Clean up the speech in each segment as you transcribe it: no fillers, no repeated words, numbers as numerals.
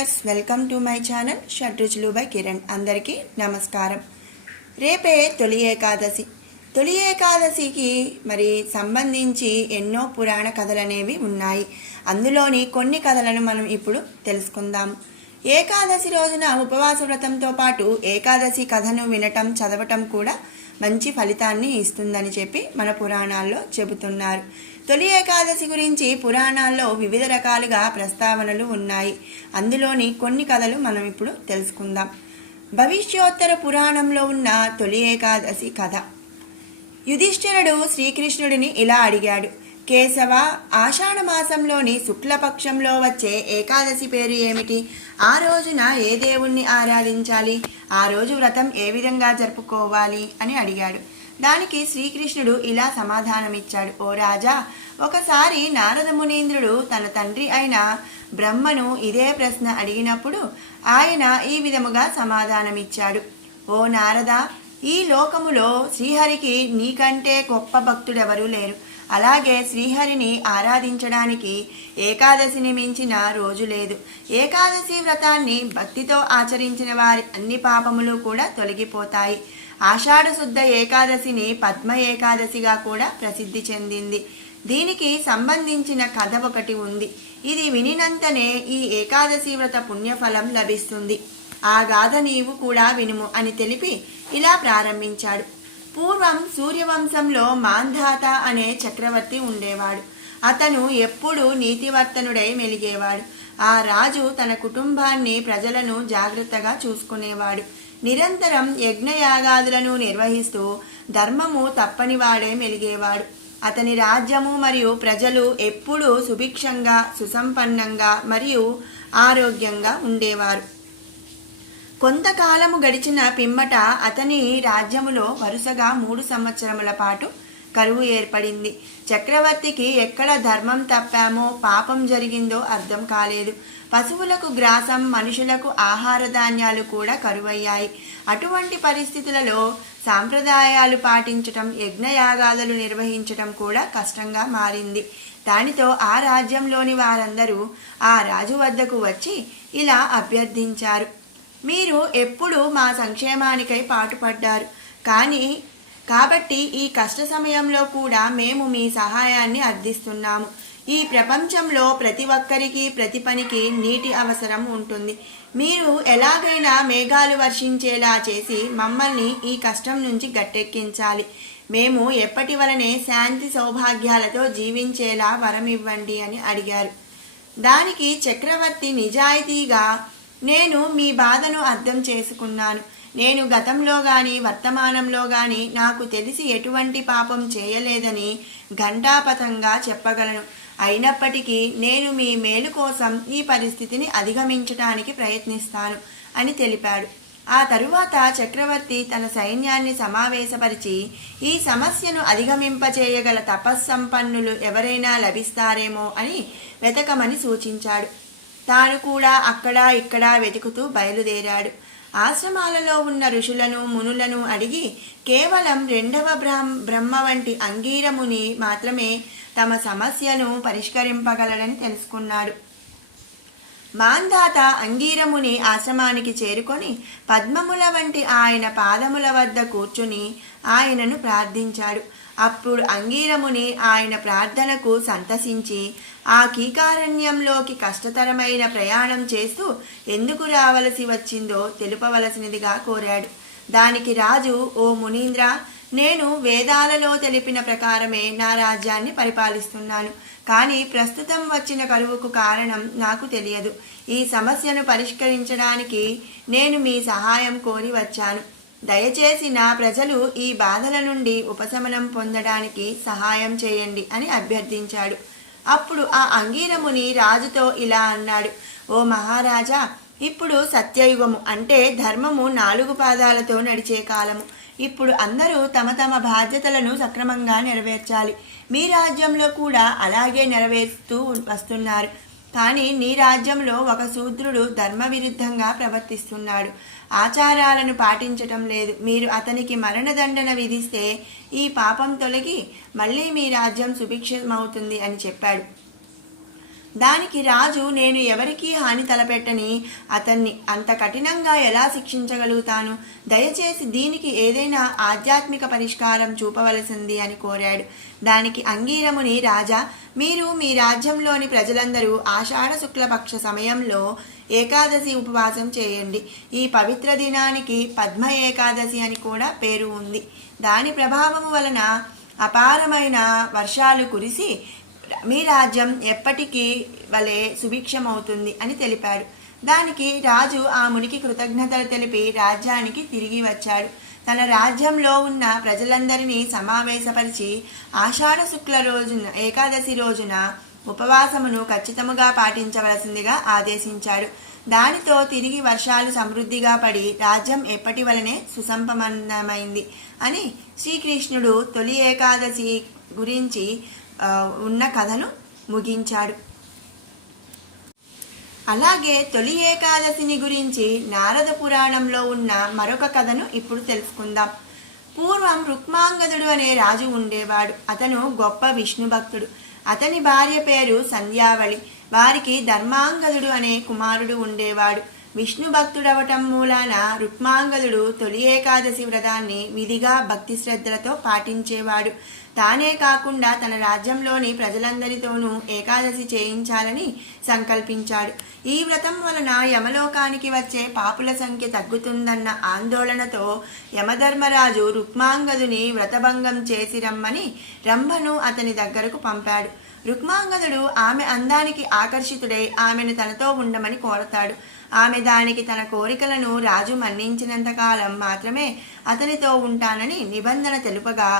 Viewers, welcome to my channel Shadruchulu by Kiran. అందరికీ నమస్కారం. రేపే తొలి ఏకాదశి. తొలి ఏకాదశికి సంబంధించి ఎన్నో పురాణ కథలు అనేవి ఉన్నాయి. అందులోని కొన్ని కథలను మనం ఇప్పుడు తెలుసుకుందాం. ఏకాదశి రోజున ఉపవాస వ్రతంతో పాటు ఏకాదశి కథను వినటం, చదవటం కూడా మంచి ఫలితాన్ని ఇస్తుందని చెప్పి మన పురాణాల్లో చెబుతున్నారు. తొలి ఏకాదశి గురించి పురాణాల్లో వివిధ రకాలుగా ప్రస్తావనలు ఉన్నాయి. అందులోని కొన్ని కథలు మనం ఇప్పుడు తెలుసుకుందాం. భవిష్యోత్తర పురాణంలో ఉన్న తొలి ఏకాదశి కథ. యుధిష్ఠిరుడు శ్రీకృష్ణుడిని ఇలా అడిగాడు: కేశవ, ఆషాఢ మాసంలోని శుక్లపక్షంలో వచ్చే ఏకాదశి పేరు ఏమిటి? ఆ రోజున ఏ దేవుణ్ణి ఆరాధించాలి? ఆ రోజు వ్రతం ఏ విధంగా జరుపుకోవాలి అని అడిగాడు. దానికి శ్రీకృష్ణుడు ఇలా సమాధానమిచ్చాడు: ఓ రాజా, ఒకసారి నారద మునీంద్రుడు తన తండ్రి అయిన బ్రహ్మను ఇదే ప్రశ్న అడిగినప్పుడు ఆయన ఈ విధముగా సమాధానమిచ్చాడు: ఓ నారద, ఈ లోకములో శ్రీహరికి నీకంటే గొప్ప భక్తుడెవరూ లేరు. అలాగే శ్రీహరిని ఆరాధించడానికి ఏకాదశిని మించిన రోజు లేదు. ఏకాదశి వ్రతాన్ని భక్తితో ఆచరించిన వారి అన్ని పాపములు కూడా తొలగిపోతాయి. ఆషాఢ శుద్ధ ఏకాదశిని పద్మ ఏకాదశిగా కూడా ప్రసిద్ధి చెందింది. దీనికి సంబంధించిన కథ ఒకటి ఉంది. ఇది వినినంతనే ఈ ఏకాదశి వ్రత పుణ్యఫలం లభిస్తుంది. ఆ గాథ నీవు కూడా వినుము అని తెలిపి ఇలా ప్రారంభించాడు. పూర్వం సూర్యవంశంలో మాంధాత అనే చక్రవర్తి ఉండేవాడు. అతను ఎప్పుడూ నీతివర్తనుడై మెలిగేవాడు. ఆ రాజు తన కుటుంబాన్ని, ప్రజలను జాగ్రత్తగా చూసుకునేవాడు. నిరంతరం యజ్ఞయాగాదులను నిర్వహిస్తూ ధర్మము తప్పనివాడే మెలిగేవాడు. అతని రాజ్యము మరియు ప్రజలు ఎప్పుడూ సుభిక్షంగా, సుసంపన్నంగా మరియు ఆరోగ్యంగా ఉండేవారు. కొంతకాలము గడిచిన పిమ్మట అతని రాజ్యములో వరుసగా 3 సంవత్సరముల పాటు కరువు ఏర్పడింది. చక్రవర్తికి ఎక్కడ ధర్మం తప్పామో, పాపం జరిగిందో అర్థం కాలేదు. పశువులకు గ్రాసం, మనుషులకు ఆహార ధాన్యాలు కూడా కరువయ్యాయి. అటువంటి పరిస్థితులలో సాంప్రదాయాలు పాటించటం, యజ్ఞయాగాదులు నిర్వహించటం కూడా కష్టంగా మారింది. దానితో ఆ రాజ్యంలోని వారందరూ ఆ రాజు వద్దకు వచ్చి ఇలా అభ్యర్థించారు: మీరు ఎప్పుడు మా సంక్షేమానికై పాటుపడ్డారు, కాబట్టి ఈ కష్ట సమయంలో కూడా మేము మీ సహాయాన్ని అర్థిస్తున్నాము. ఈ ప్రపంచంలో ప్రతి ఒక్కరికి, ప్రతి పనికి నీటి అవసరం ఉంటుంది. మీరు ఎలాగైనా మేఘాలు వర్షించేలా చేసి మమ్మల్ని ఈ కష్టం నుంచి గట్టెక్కించాలి. మేము ఎప్పటి వలనే శాంతి సౌభాగ్యాలతో జీవించేలా వరం ఇవ్వండి అని అడిగారు. దానికి చక్రవర్తి నిజాయితీగా: నేను మీ బాధను అర్థం చేసుకున్నాను. నేను గతంలో కానీ వర్తమానంలో కానీ నాకు తెలిసి ఎటువంటి పాపం చేయలేదని ఘంటాపథంగా చెప్పగలను. అయినప్పటికీ నేను మీ మేలు కోసం ఈ పరిస్థితిని అధిగమించడానికి ప్రయత్నిస్తాను అని తెలిపాడు. ఆ తరువాత చక్రవర్తి తన సైన్యాన్ని సమావేశపరిచి ఈ సమస్యను అధిగమింపచేయగల తపస్సంపన్నులు ఎవరైనా లభిస్తారేమో అని వెతకమని సూచించాడు. తాను కూడా అక్కడా ఇక్కడా వెతుకుతూ బయలుదేరాడు. ఆశ్రమాలలో ఉన్న ఋషులను, మునులను అడిగి కేవలం 2వ బ్రహ్మ వంటి అంగీరముని మాత్రమే తమ సమస్యను పరిష్కరింపగలడని తెలుసుకున్నాడు. మాంధాత అంగీరముని ఆశ్రమానికి చేరుకొని పద్మముల వంటి ఆయన పాదముల వద్ద కూర్చుని ఆయనను ప్రార్థించాడు. అప్పుడు అంగీరముని ఆయన ప్రార్థనకు సంతసించి ఆ కీకారణ్యంలోకి కష్టతరమైన ప్రయాణం చేస్తూ ఎందుకు రావలసి వచ్చిందో తెలుపవలసినదిగా కోరాడు. దానికి రాజు: ఓ మునీంద్ర, నేను వేదాలలో తెలిపిన ప్రకారమే నా రాజ్యాన్ని పరిపాలిస్తున్నాను. కానీ ప్రస్తుతం వచ్చిన కరువుకు కారణం నాకు తెలియదు. ఈ సమస్యను పరిష్కరించడానికి నేను మీ సహాయం కోరి వచ్చాను. దయచేసి నా ప్రజలు ఈ బాధల నుండి ఉపశమనం పొందడానికి సహాయం చేయండి అని అభ్యర్థించాడు. అప్పుడు ఆ అంగీరముని రాజుతో ఇలా అన్నాడు: ఓ మహారాజా, ఇప్పుడు సత్యయుగము, అంటే ధర్మము 4 పాదాలతో నడిచే కాలము. ఇప్పుడు అందరూ తమ తమ బాధ్యతలను సక్రమంగా నెరవేర్చాలి. మీ రాజ్యంలో కూడా అలాగే నెరవేరుస్తూ వస్తున్నారు. కానీ నీ రాజ్యంలో ఒక శూద్రుడు ధర్మ విరుద్ధంగా ప్రవర్తిస్తున్నాడు. ఆచారాలను పాటించటం లేదు. మీరు అతనికి మరణదండన విధిస్తే ఈ పాపం తొలగి మళ్ళీ మీ రాజ్యం సుభిక్షమవుతుంది అని చెప్పాడు. దానికి రాజు, నేను ఎవరికీ హాని తలపెట్టని అతన్ని అంత కఠినంగా ఎలా శిక్షించగలుగుతాను? దయచేసి దీనికి ఏదైనా ఆధ్యాత్మిక పరిష్కారం చూపవలసింది అని కోరాడు. దానికి అంగీరముని, రాజా, మీరు మీ రాజ్యంలోని ప్రజలందరూ ఆషాఢ శుక్లపక్ష సమయంలో ఏకాదశి ఉపవాసం చేయండి. ఈ పవిత్ర దినానికి పద్మ ఏకాదశి అని కూడా పేరు ఉంది. దాని ప్రభావము వలన అపారమైన వర్షాలు కురిసి మీ రాజ్యం ఎప్పటికీ వలె సుభిక్షమవుతుంది అని తెలిపాడు. దానికి రాజు ఆ మునికి కృతజ్ఞతలు తెలిపి రాజ్యానికి తిరిగి వచ్చాడు. తన రాజ్యంలో ఉన్న ప్రజలందరినీ సమావేశపరిచి ఆషాఢ శుక్ల రోజున ఏకాదశి రోజున ఉపవాసమును ఖచ్చితముగా పాటించవలసిందిగా ఆదేశించాడు. దానితో తిరిగి వర్షాలు సమృద్ధిగా పడి రాజ్యం ఎప్పటి వలనే సుసంపన్నమైంది అని శ్రీకృష్ణుడు తొలి ఏకాదశి గురించి ఉన్న కథను ముగించాడు. అలాగే తొలి ఏకాదశిని గురించి నారద పురాణంలో ఉన్న మరొక కథను ఇప్పుడు తెలుసుకుందాం. పూర్వం రుక్మాంగదుడు అనే రాజు ఉండేవాడు. అతను గొప్ప విష్ణు భక్తుడు. అతని భార్య పేరు సంధ్యావళి. వారికి ధర్మాంగదుడు అనే కుమారుడు ఉండేవాడు. విష్ణు భక్తుడవటం మూలాన రుక్మాంగదుడు తొలి ఏకాదశి వ్రతాన్ని విధిగా భక్తి శ్రద్ధలతో పాటించేవాడు. తానే కాకుండా తన రాజ్యంలోని ప్రజలందరితోనూ ఏకాదశి చేయించాలని సంకల్పించాడు. ఈ వ్రతం వలన యమలోకానికి వచ్చే పాపుల సంఖ్య తగ్గుతుందన్న ఆందోళనతో యమధర్మరాజు రుక్మాంగదుని వ్రతభంగం చేసి రమ్మని రంభను అతని దగ్గరకు పంపాడు. రుక్మాంగదుడు ఆమె అందానికి ఆకర్షితుడై ఆమెను తనతో ఉండమని కోరతాడు. ఆమె దానికి తన కోరికలను రాజు మన్నించినంతకాలం మాత్రమే అతనితో ఉంటానని నిబంధన తెలుపగా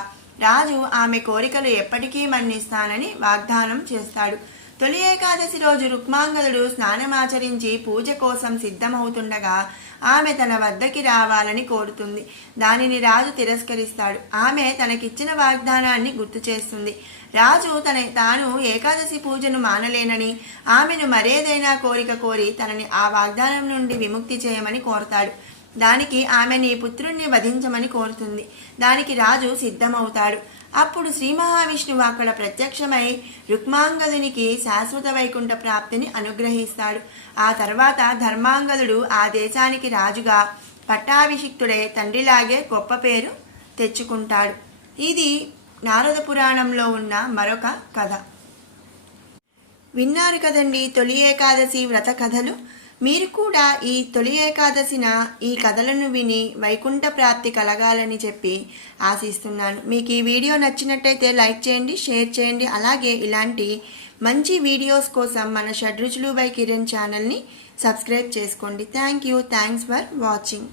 రాజు ఆమె కోరికలు ఎప్పటికీ మన్నిస్తానని వాగ్దానం చేస్తాడు. తొలి ఏకాదశి రోజు రుక్మాంగదుడు స్నానమాచరించి పూజ కోసం సిద్ధమవుతుండగా ఆమె తన వద్దకి రావాలని కోరుతుంది. దానిని రాజు తిరస్కరిస్తాడు. ఆమె తనకిచ్చిన వాగ్దానాన్ని గుర్తు చేస్తుంది. రాజు తాను ఏకాదశి పూజను మానలేనని, ఆమెను మరేదైనా కోరిక కోరి తనని ఆ వాగ్దానం నుండి విముక్తి చేయమని కోరతాడు. దానికి ఆమె నీ పుత్రుణ్ణి వధించమని కోరుతుంది. దానికి రాజు సిద్ధమవుతాడు. అప్పుడు శ్రీ మహావిష్ణువు అక్కడ ప్రత్యక్షమై రుక్మాంగదునికి శాశ్వత వైకుంఠ ప్రాప్తిని అనుగ్రహిస్తాడు. ఆ తర్వాత ధర్మాంగదుడు ఆ దేశానికి రాజుగా పట్టాభిషిక్తుడై తండ్రిలాగే గొప్ప పేరు తెచ్చుకుంటాడు. ఇది నారద పురాణంలో ఉన్న మరొక కథ. విన్నారు కదండి తొలి ఏకాదశి వ్రత కథలు. మీరు కూడా ఈ తొలి ఏకాదశిన ఈ కథలను విని వైకుంఠ ప్రాప్తి కలగాలని చెప్పి ఆశిస్తున్నాను. మీకు ఈ వీడియో నచ్చినట్టయితే లైక్ చేయండి, షేర్ చేయండి. అలాగే ఇలాంటి మంచి వీడియోస్ కోసం మన షడ్రుచులు బై కిరణ్ ఛానల్ని సబ్స్క్రైబ్ చేసుకోండి. Thanks for watching.